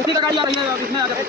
उसी का गाड़ी आ रही है उसमें आ जाए।